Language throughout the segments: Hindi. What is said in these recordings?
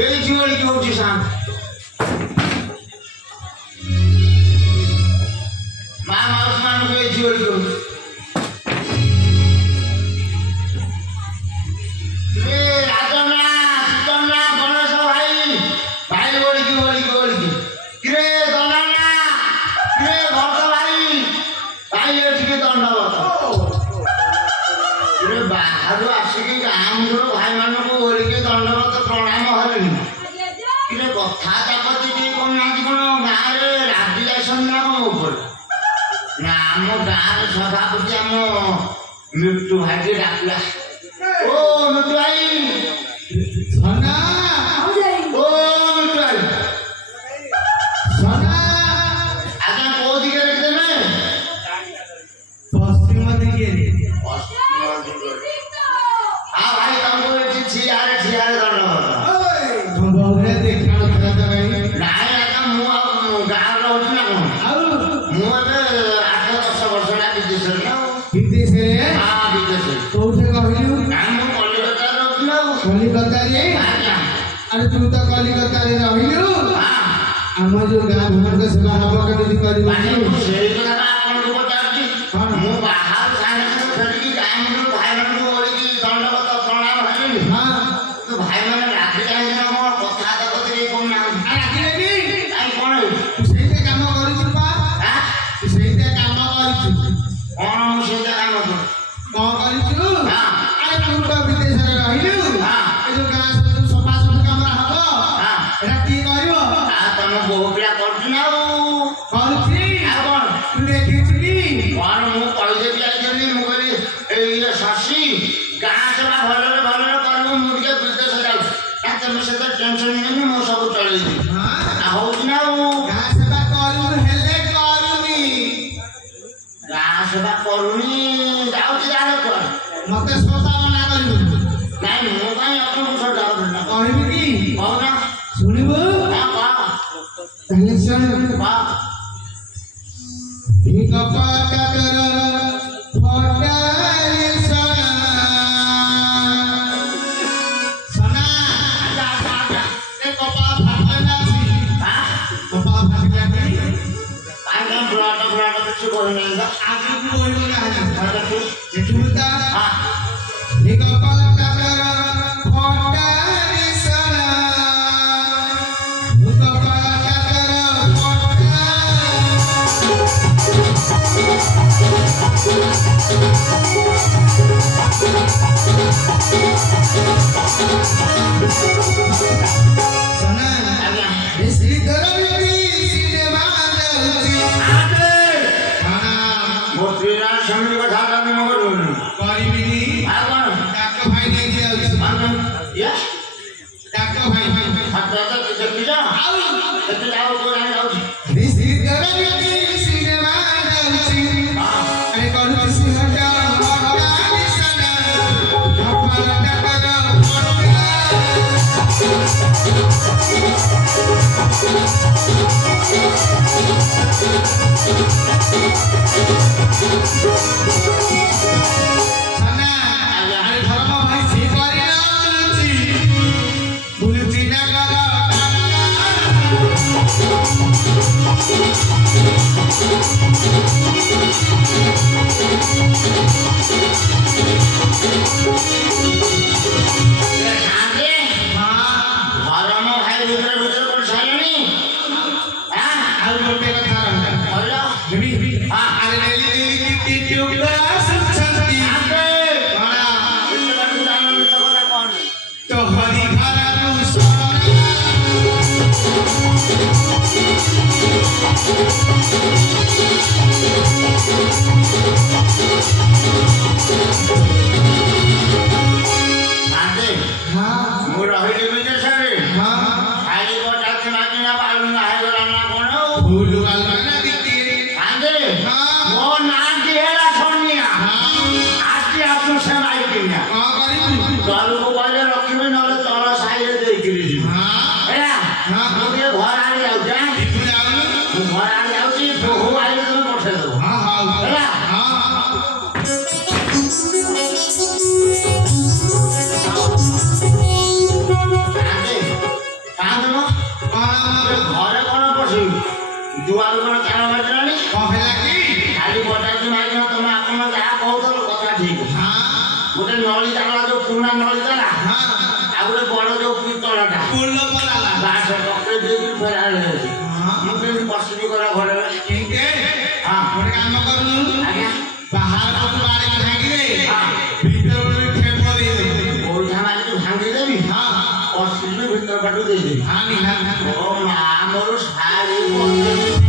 ये जीवन की होची सांग मां माउस मान को ये जीवन की होची ये राजमना सीतमना गणेश भाई भाई बोली की किरे दंडना किरे भक्त भाई भाई ये ठीक दंडवत किरे बाहर आसिकी गाँ मुंडर भाई मानक बोली के दंडवत प्रणाम हरिणी किरे कथा ताकती के कोन नाजी कोन गाँ रे राजी जाइसन ना कोन ऊपर ना हम गाँ रे सभापति हम मृत्यु भाई के डाकला ओ मृत्यु भाई सना ओ मृत्यु भाई सना आजा को दिखे रखते में पश्चिम दिखे हाँ भाई तुमको ये छियारे दंड तुम बोल रहे देखना था भाई नहीं आजा मुँह गाँव रहो ना कौन मुँह में 8-10 वर्ष ना विदेश रे हाँ विदेश कौन से कहलू कलिकता रे अरे तू तो कलिकता रे रहिलु हम जो गाँ भवन के सेवा हवा के करी माने से कथा आपन को बताची मु बाहर साने से खड़ी गाँ में भाई मन को बोली की दंडवत प्रणाम हरिणी हां तो भाई मन राखी जाए ना मोर कथा तक रे कोन ना राखी रे आई कोन सेते काम करिछु बा हां सेते काम करिछु कोन मु सेते काम करिछु हां अरे तू तो विदेश रे रहिलु हां ए जो गाँ से सफा सफा काम हबो हां एरा की करियो आ तम बहुपिया करछु ना करछि आ कोन तू देखिछि कोन मु कहि देबी आई जनी मु कहली ए शशि गाँ सेवा भलरे करबो मु के विदेश जाउ आ तम से तो टेंशन नहीं मु सब चलै दी हां आ होउ ना गाँ सेवा करू हेले करूनी गाँ सेवा करूनी जाउछि जाने कोन मते सोचा मना करियो नहीं मु काई अपन को सोचा करना कहबी की कहना सुनिबो हां बा पहले सुन बा ई कपाटा कर फटाई सना आजा ए कपा फाटना छी हां कपा फाटना की आगे ब्राटा कुछ बोल नहीं दा आगे भी बोल नहीं आजा आजा तू ये तुमता हां ई कपाटा कर फटाई सना ई कपाटा कर सना आगे इसकी गरमी सिनेमा जलती आगे हां मोत्रीरा समझ कथा करने मगर होनी करीबिनी आगन डाक्टर भाई ने दिया मान या डाक्टर भाई हाथ तो जल्दी जा आओ को नहीं जाओ इसकी गरमी सिनेमा जलती अरे कौन किसी हटा हटा सना हटा कर सना अरे धर्म भाई से करी ना छी बुलती ना करा जुआर कोन चाल बाजरानी कहला की खाली बटाई मारी न तुम आपन जहा कहउतल कथा ठीक हां गोटे नळी चाला जो पुना नळी चाला हां आ गोटे बड़ जो पितळटा कुल बलाला बास पकड़े दे फेराले हां मुझे पसंद करा घर में इनके हां गोटे काम करनु आज्ञा बाहर को बाड़ी भांगी रे हां भीतर में ठेको दे दे ओई हमारे तो भांगी देबी हां और सिल्ली भीतर काटू दे दे हां निहा ओ मां मोर सारी पकड़े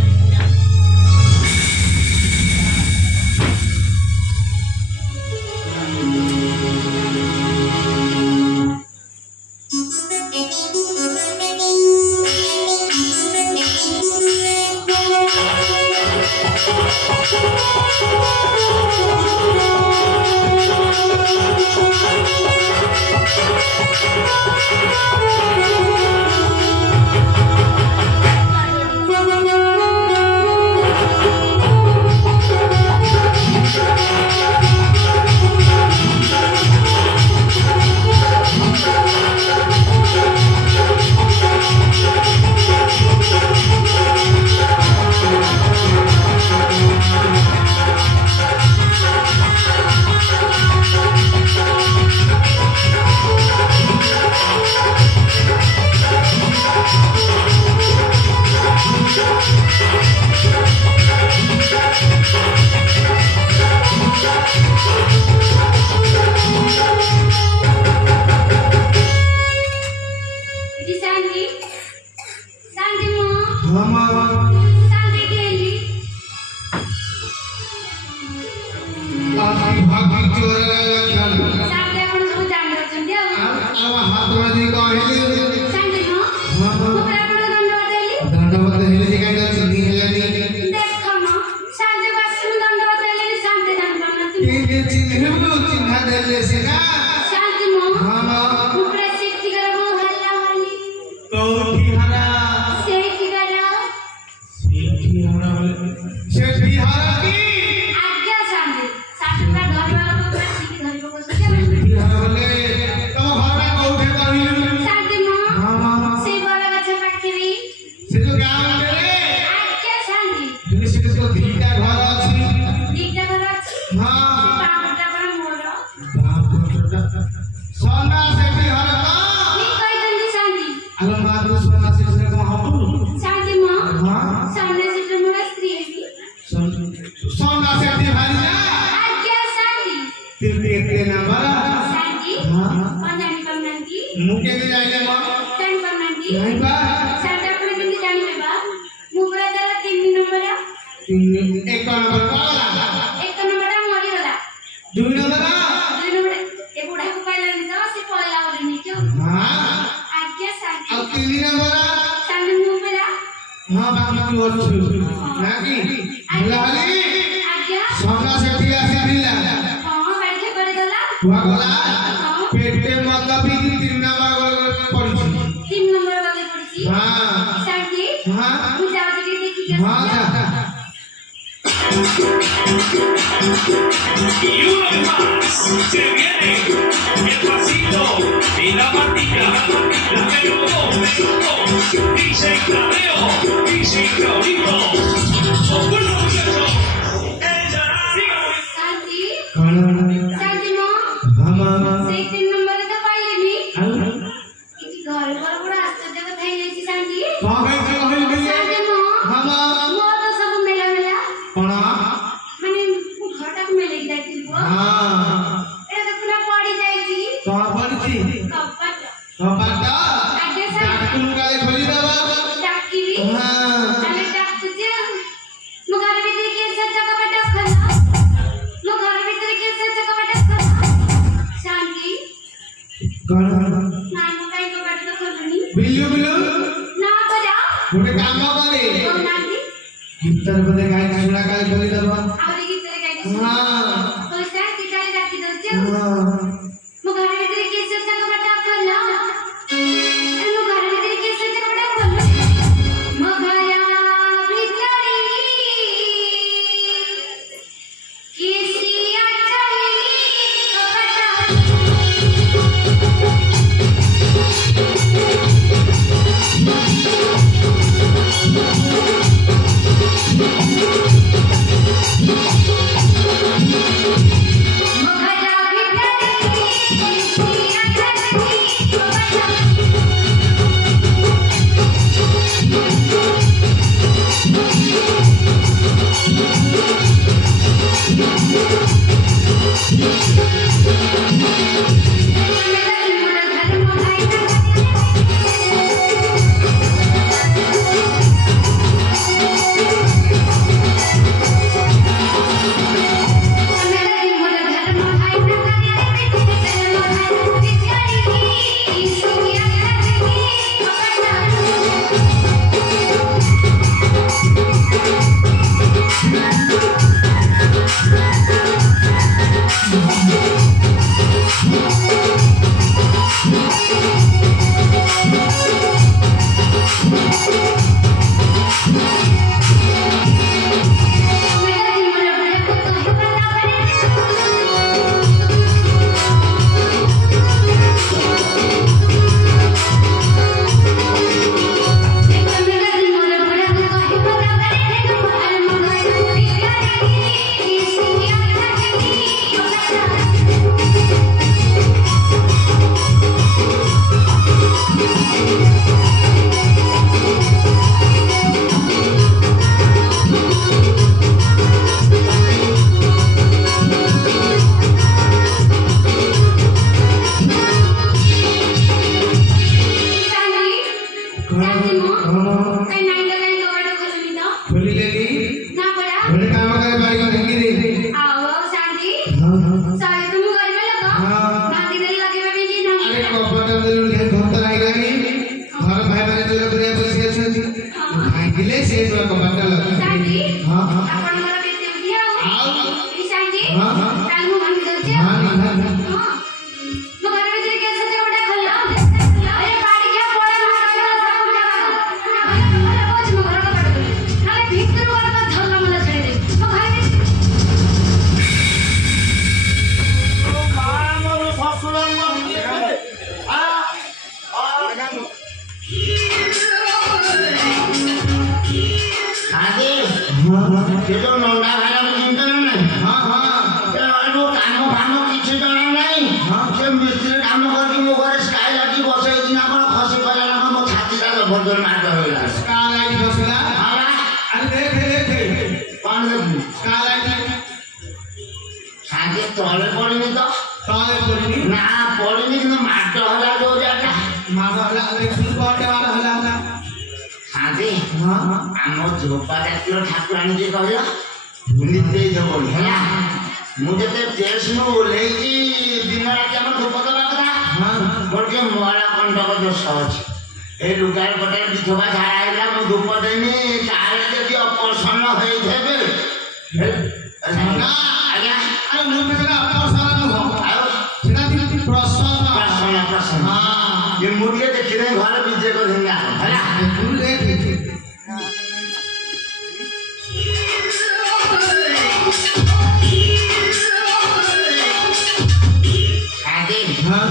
कपड़ा देलु के घर त लाग लागी घर भाई माने चले करे बसी अछंती भाई दिले से कपड़ा लगा शांति हां हां आपण मोर बेटे दिया ई शांति हां हां काल मु भांगी दउचे हां हां मो घर भीतर कैसे ते गोटा खोला अरे बाड़ी के पळे मार कोच मो घर का बाड़ नाले भीतर वाला धरला मला छेड़ दे मो घर ओ मामर फसला आ आगे ये तो नोंडा भाड़ा चिंता नहीं हां हां ये वालो काम भानो किछि जाना नहीं जे मिस्त्री काम करके मो घर स्काई लागी बसे दिन आपण खसी करला मो छाती ता जबरदस्त मार होइला काला की बसला हां अरे देख कौन देखी काला की सागे तले पड़िनी तो तले पड़िनी ना पड़िनी कि मार होला जो जाटा मागला देखु कोटे वाला हला सागे हां आम झोपा जातीय ठाकुराणी जे कहला निते जबल हैला मु जते तेज नु ओलेकी दिन रात हम धूप दबा कथा हां मोर के मोला कंटक दोष अछि ए लुगार पटे बिथवा झाड़ा आइला मु धूप देनी काले जदी अपरसन होई थेबे ना आज्ञा अरे मुझे मेरा अपना सारा न हो आयो सेना दिन प्रश्न प्रश्न हां ये मुड़िए देखिने घर बीजे को धिंगा हैला तू देख सागे हां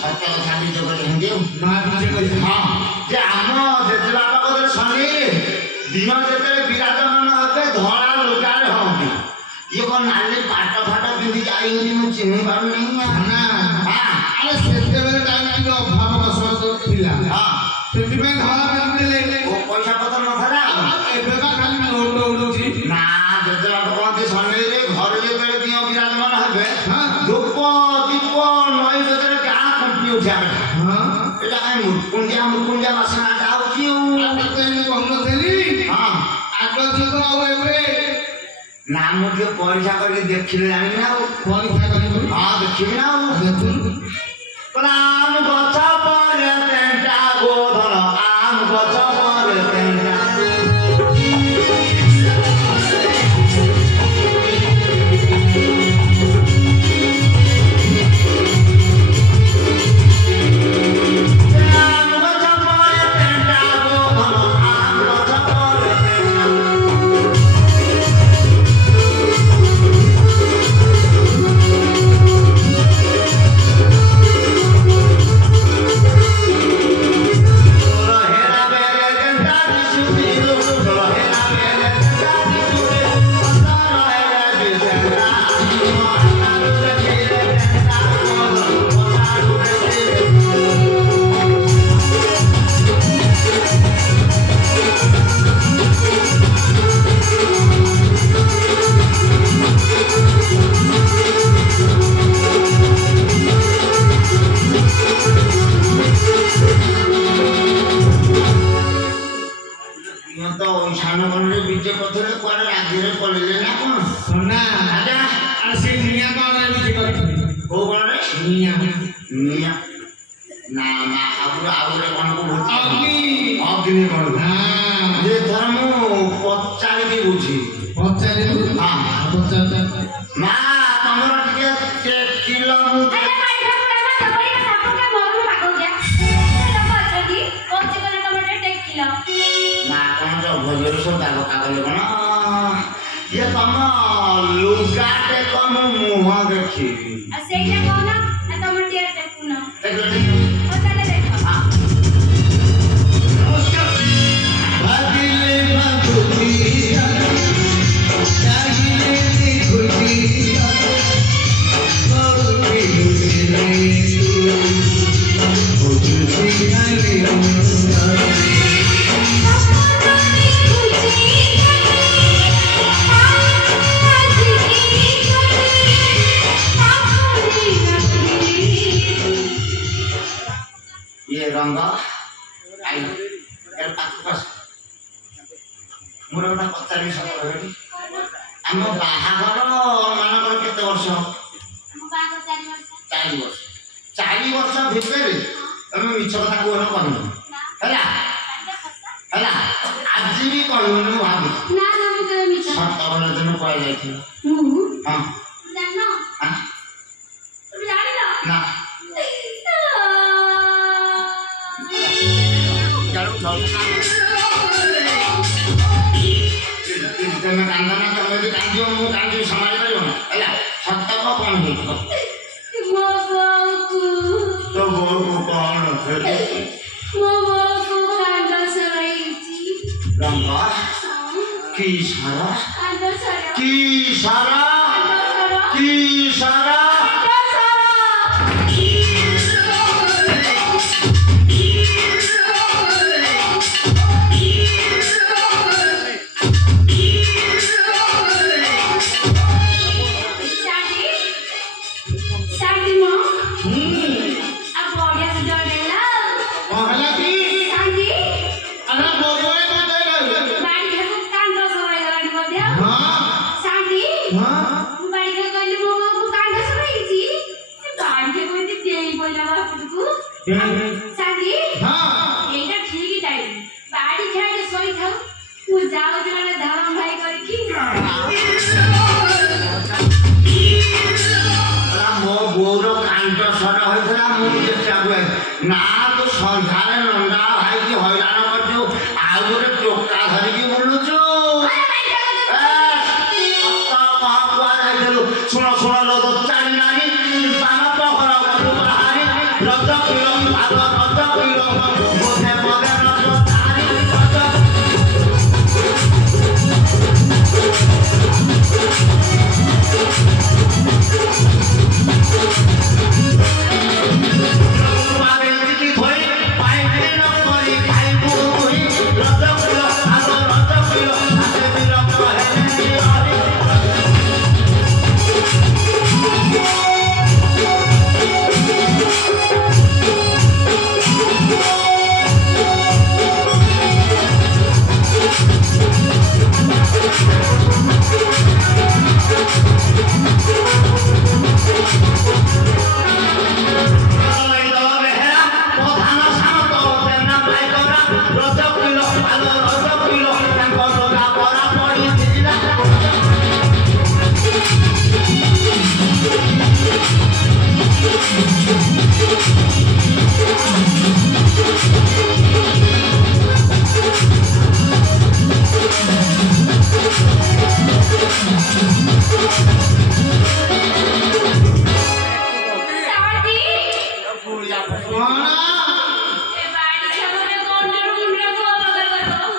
सत्य कथा बीजे को धिंगियो ना बीजे को हां जे आम जेते बाबा को शनि दिन जेते विराजमान होते धड़ा लुगारे होंगे ये को नाली पाट फाट पिंदी जाई मु चिन्ह पारु नहीं ना हां अरे सेते बेले टाइम की अभाव कसरत थिला हां सेति में घर में ले ओ पैसा पत्र न थरा एबे का खाली नोट उडुची ना जेते बाबा को शनि रे घर जेते दियो विराजमान होबे हां धूप दीप नई जेते गां कंपनी उठा हां এটা কাই মুকুন্ডিয়া বাসনা যাও কিউ आपते ने कहनो थेली हां आगो जुग आउ एबे नाम के परीक्षा करके देखिले जानि ना परीक्षा करिबो हां देखिले ना देखुन प्राण गछ पर तेंटा गोधन आम गछ पर तेंटा सुनना अरे से दुनिया का और भी कर हो गणे दुनिया निया ना ना आबुरा आबुरा कोन को बुझी अग्नि अग्नि कोन हां ये धर्म पचारी के बुझी पचारे हां पचारे ना तमरा टिके के किलो मु अरे भाई ठाकुर का दबड़ी का सापुर का मोर में पागल गया ये लोग अछंती कौन से कले टमाटर टेक किलो ना कोन जो भजर सो दालो कागले कोन ये तम लुगाटे कम मुहा देखी आ सेटा कोना ना टमाटर टेक कुना देखले ओ चले देखो हां बादिले बंधुरिया जागिले खुदिया बहुरी रे तू बुझी आले ये रंग आई एल पास मोर ना पचारी सब रहबी हम बाहागर मानकर केते वर्ष हम बाग 4 वर्ष 4 वर्ष 4 ବର୍ଷ ଭିତରେ ତମେ ମିଛ କଥା କୁହନ କହିବ ହେଲା ହେଲା ଆଜି ବି କହିବନି ମୁଁ ଭାବୁଛି ନା ନା ମୁଁ କେବେ ମିଛ ସତ କହିଲେ ତମେ କୁଆଡ଼େ ଯାଇଥିଲ ମୁଁ ହଁ ଜାଣିନ তুমি ଜାଣିନ ନା ତମେ କାନ୍ଦ ନା ତମେ ଯଦି କାନ୍ଦିବ ମୁଁ କାନ୍ଦିବି ସମ୍ଭାଳି ପାରିବ ହେଲା ସତ କଣ ହେଇଥିବ ମୋ ବୋଉକୁ ତୋ ବୋଉକୁ କଣ ମୋ ବୋଉକୁ କାଣ୍ଡ ସରାଇଛି ରଙ୍ଗ କି ସାରା କାଣ୍ଡ ସରା କି ସାରା କାଣ୍ଡ ସରା କି ସାରା साथी एटा ठीक टाइम बाड़ी छाड़े सोई थाउ मु जाउ जने धरम भाई करकी मो बोरो कांड सर होइतला मु देखा ना तो संधारे नंदा भाई की हैरान करजो आ गोरे टोका धरि की बोलुचो सुनो सुनो लो तो चारी नारी बाना पखरा करू हारी रक्त पिलो रक्त पिलो बोधे बोधे रक्त तारी रक्त बाबे की थोई पाई न करी खाई बुई रक्त पिलो आते पिलो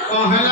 कहे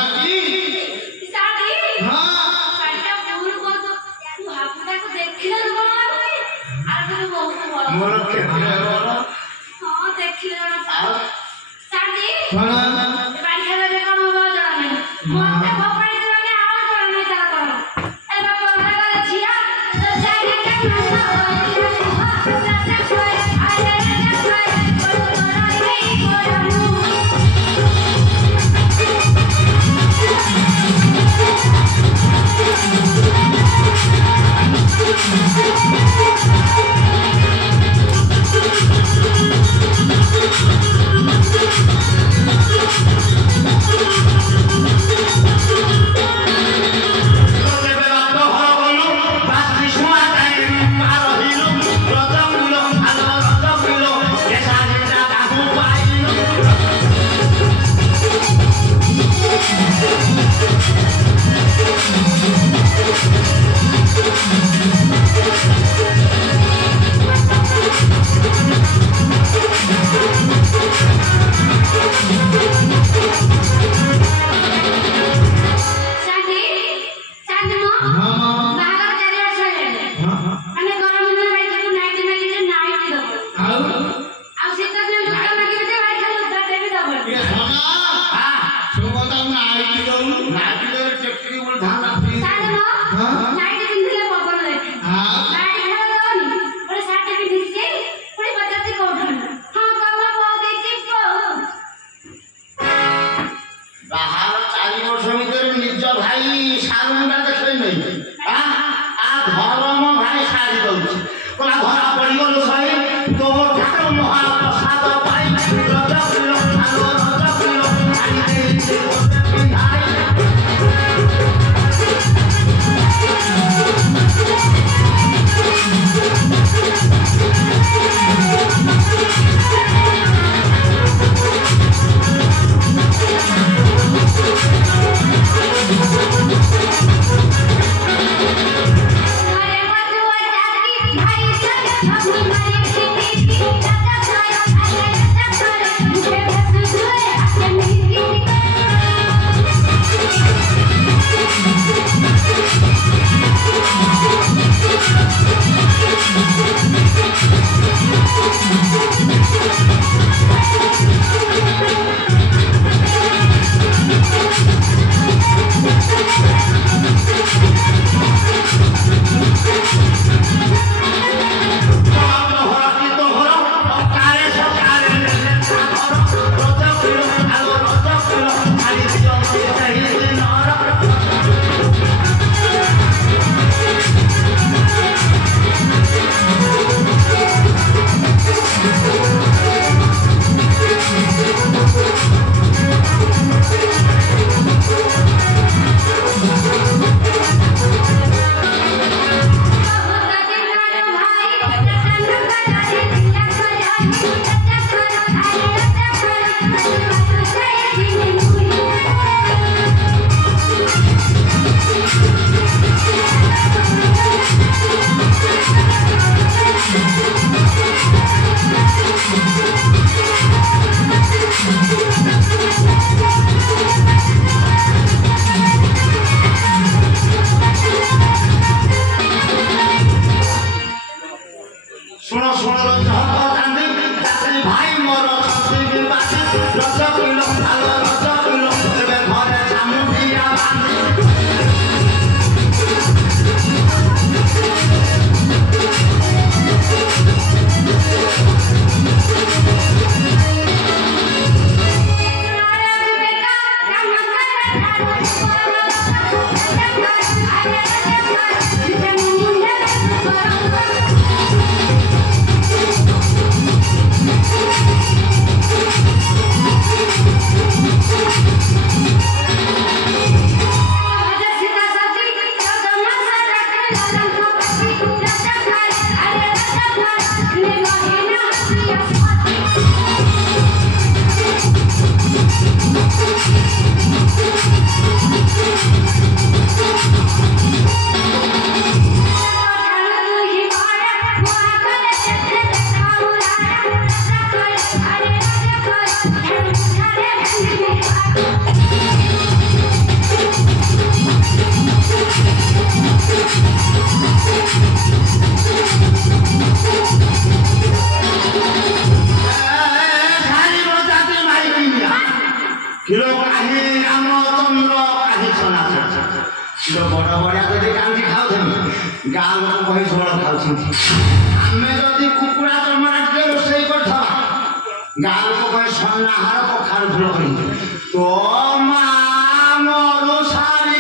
आमे जदि कुकुड़ा चमड़ा रोषे कर गाँ लोक सन्नाहार कखार झोल कर तो मामलो सारी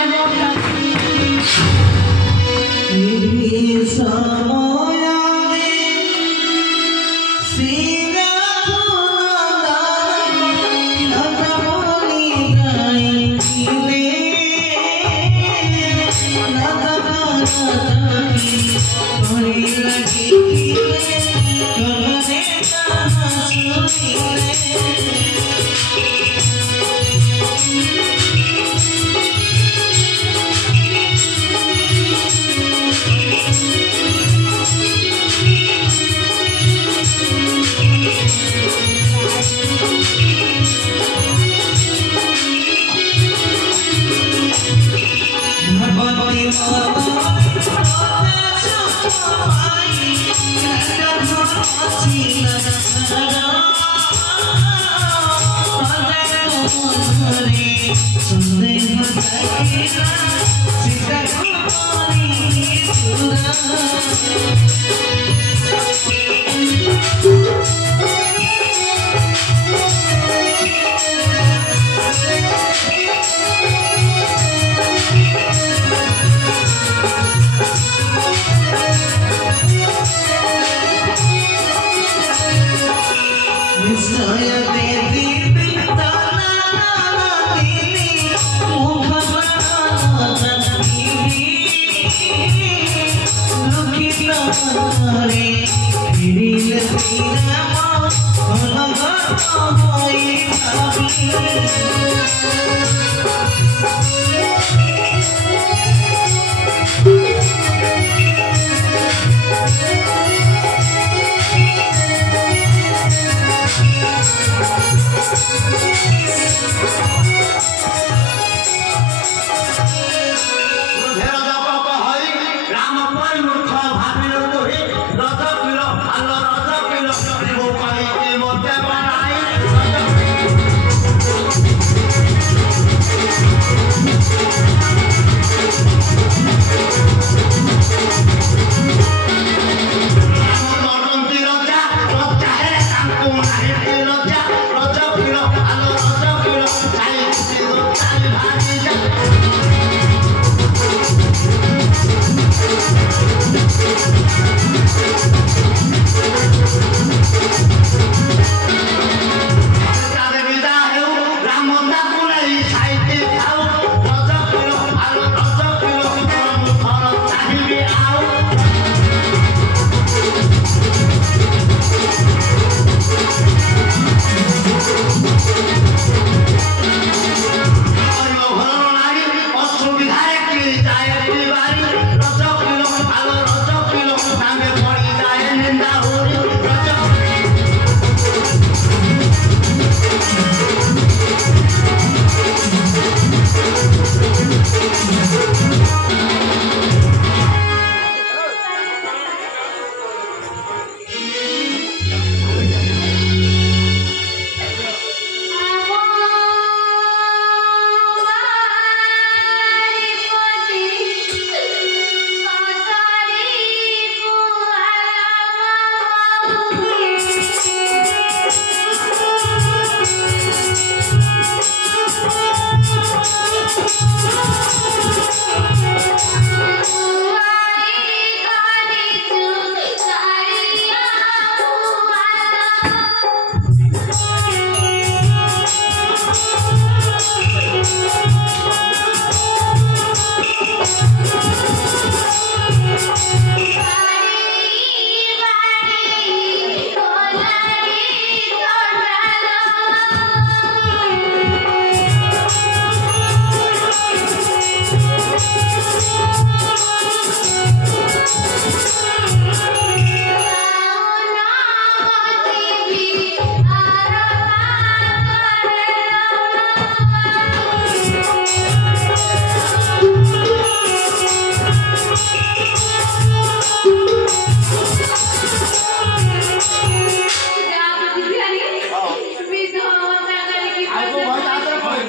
आइको भइ जाते कोई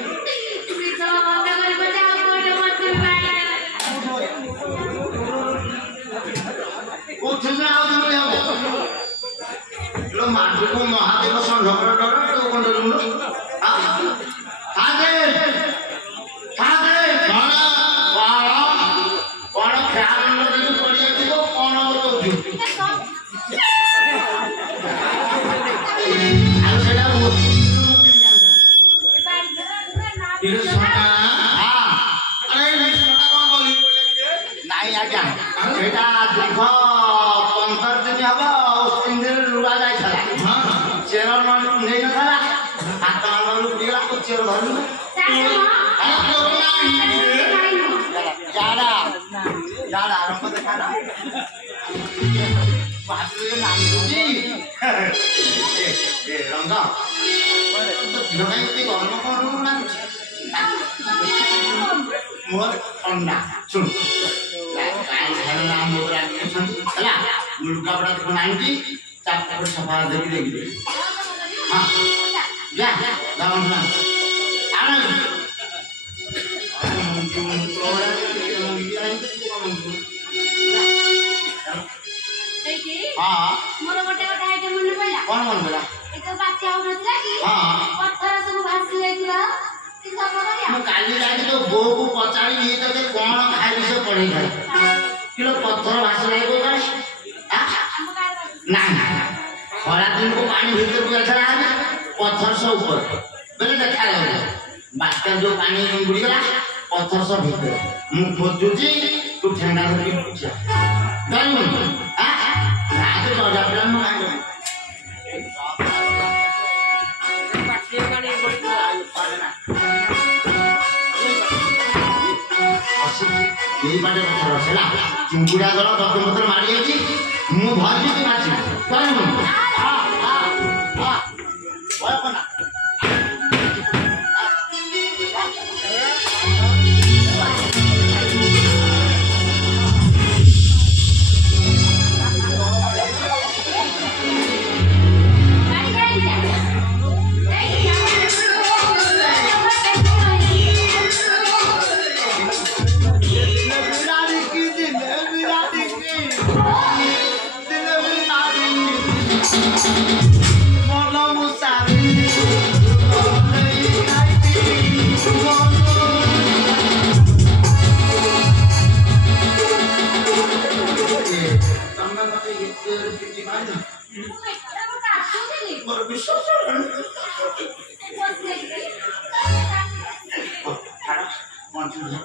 कुछ में आओ तुम ले लो मार को महादेव संघर डर तो कोन लुनो आगे बड़ा ख्याल लगे तो पड़िया थी वो कौन हो तो जो आलो सेटा वो ये सोना हां अरे ये सोना कौन बोली नहीं आज्ञा सेटा देखो 15 दिन हबो उस दिन रुवा जाय छला हां चेर मन नहीं न थला हाथ मारू पुड़ीला को चेर धरु अरे लोग नहीं यार आराम से देखा ना बात ये नाम जी ए रंगा तो दिनों के गरम करू ना मोर अंडा सुन काय खाना नाम मोरा सुन चला मुर्गा बड़ा बनाएंगे चाप पर सफा देगी देगी हां जा जाओ ना आना हां मोर गोटे गोटे आइटम मन पइला कौन मन बोला ए तो बाच्चा हो नथला कि हां पत्थर सब भासी जाइतिबा कि सब करिया मैं काली जाके तो बो को पचाड़ी ये तो कौन खाई से पड़े गए किलो पत्थर भास लागे कोई करे हम का नहीं खरा दिन को पानी भीतर को अच्छा है पत्थर से ऊपर बेले देखा लगे बाकी जो पानी बुड़ी गला पत्थर से भीतर मुंह खोजुजी तू ठंडा होके पूछा नहीं हां ना तो जा प्लान में आए यही बाटे पत्थर छला चुंकुड़ा गला दत्त पत्थर मारी आछि मु धरली की माछि कौन हां ओए कोना चलो